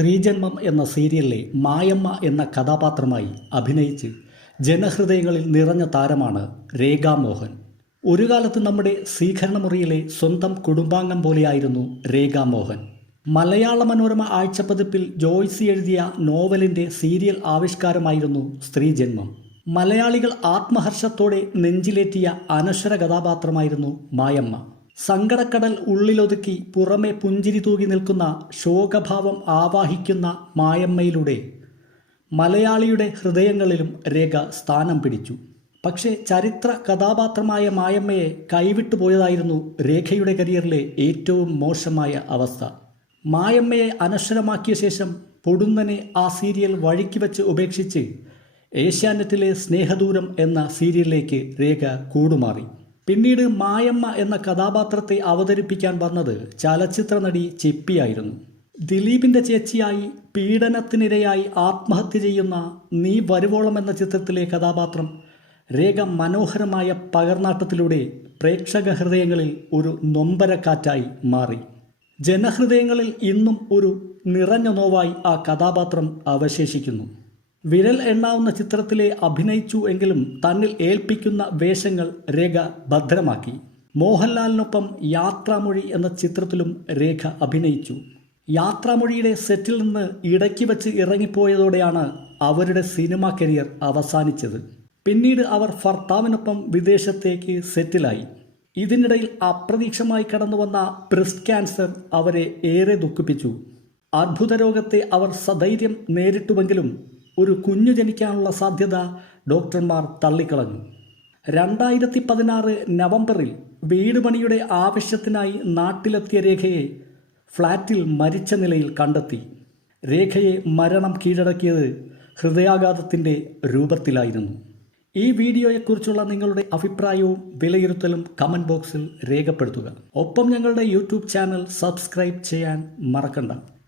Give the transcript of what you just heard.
സ്ത്രീജന്മം എന്ന സീരിയലിലെ മായമ്മ എന്ന കഥാപാത്രമായി അഭിനയിച്ച് ജനഹൃദയങ്ങളിൽ നിറഞ്ഞ താരമാണ് രേഖാമോഹൻ. ഒരു കാലത്ത് നമ്മുടെ സ്വീകരണമുറിയിലെ സ്വന്തം കുടുംബാംഗം പോലെയായിരുന്നു രേഖാമോഹൻ. മലയാള മനോരമ ആഴ്ചപ്പതിപ്പിൽ ജോയ്സി എഴുതിയ നോവലിൻ്റെ സീരിയൽ ആവിഷ്കാരമായിരുന്നു സ്ത്രീജന്മം. മലയാളികൾ ആത്മഹർഷത്തോടെ നെഞ്ചിലേറ്റിയ അനശ്വര കഥാപാത്രമായിരുന്നു മായമ്മ. സങ്കടക്കടൽ ഉള്ളിലൊതുക്കി പുറമെ പുഞ്ചിരി തൂകി നിൽക്കുന്ന ശോകഭാവം ആവാഹിക്കുന്ന മായമ്മയിലൂടെ മലയാളിയുടെ ഹൃദയങ്ങളിലും രേഖ സ്ഥാനം പിടിച്ചു. പക്ഷേ ചരിത്ര കഥാപാത്രമായ മായമ്മയെ കൈവിട്ടുപോയതായിരുന്നു രേഖയുടെ കരിയറിലെ ഏറ്റവും മോശമായ അവസ്ഥ. മായമ്മയെ അനശ്വരമാക്കിയ ശേഷം പൊടുന്നനെ ആ സീരിയൽ വഴിക്ക് വെച്ച് ഉപേക്ഷിച്ച് ഏഷ്യാനെറ്റിലെ സ്നേഹദൂരം എന്ന സീരിയലിലേക്ക് രേഖ കൂടുമാറി. പിന്നീട് മായമ്മ എന്ന കഥാപാത്രത്തെ അവതരിപ്പിക്കാൻ വന്നത് ചലച്ചിത്ര നടി ചിപ്പിയായിരുന്നു. ദിലീപിൻ്റെ ചേച്ചിയായി പീഡനത്തിനിരയായി ആത്മഹത്യ ചെയ്യുന്ന നീ വരുവോളം എന്ന ചിത്രത്തിലെ കഥാപാത്രം രേഖ മനോഹരമായ പകർനാട്ടത്തിലൂടെ പ്രേക്ഷക ഹൃദയങ്ങളിൽ ഒരു നൊമ്പരക്കാറ്റായി മാറി. ജനഹൃദയങ്ങളിൽ ഇന്നും ഒരു നിറഞ്ഞ നോവായി ആ കഥാപാത്രം അവശേഷിക്കുന്നു. വിരൽ എണ്ണാവുന്ന ചിത്രത്തിലെ അഭിനയിച്ചു എങ്കിലും തന്നിൽ ഏൽപ്പിക്കുന്ന വേഷങ്ങൾ രേഖ ഭദ്രമാക്കി. മോഹൻലാലിനൊപ്പം യാത്രാമൊഴി എന്ന ചിത്രത്തിലും രേഖ അഭിനയിച്ചു. യാത്രാമൊഴിയുടെ സെറ്റിൽ നിന്ന് ഇടയ്ക്ക് വെച്ച് ഇറങ്ങിപ്പോയതോടെയാണ് അവരുടെ സിനിമാ കരിയർ അവസാനിച്ചത്. പിന്നീട് അവർ ഭർത്താവിനൊപ്പം വിദേശത്തേക്ക് സെറ്റിലായി. ഇതിനിടയിൽ അപ്രതീക്ഷമായി കടന്നുവന്ന ബ്രസ്റ്റ് ക്യാൻസർ അവരെ ഏറെ ദുഃഖിപ്പിച്ചു. അർബുദ രോഗത്തെ അവർ സധൈര്യം നേരിട്ടുവെങ്കിലും ഒരു കുഞ്ഞു ജനിക്കാനുള്ള സാധ്യത ഡോക്ടർമാർ തള്ളിക്കളഞ്ഞു. 2016 നവംബറിൽ വീട് പണിയുടെ ആവശ്യത്തിനായി നാട്ടിലെത്തിയ രേഖയെ ഫ്ലാറ്റിൽ മരിച്ച നിലയിൽ കണ്ടെത്തി. രേഖയെ മരണം കീഴടക്കിയത് ഹൃദയാഘാതത്തിൻ്റെ രൂപത്തിലായിരുന്നു. ഈ വീഡിയോയെക്കുറിച്ചുള്ള നിങ്ങളുടെ അഭിപ്രായവും വിലയിരുത്തലും കമൻറ്റ് ബോക്സിൽ രേഖപ്പെടുത്തുക. ഒപ്പം ഞങ്ങളുടെ യൂട്യൂബ് ചാനൽ സബ്സ്ക്രൈബ് ചെയ്യാൻ മറക്കണ്ട.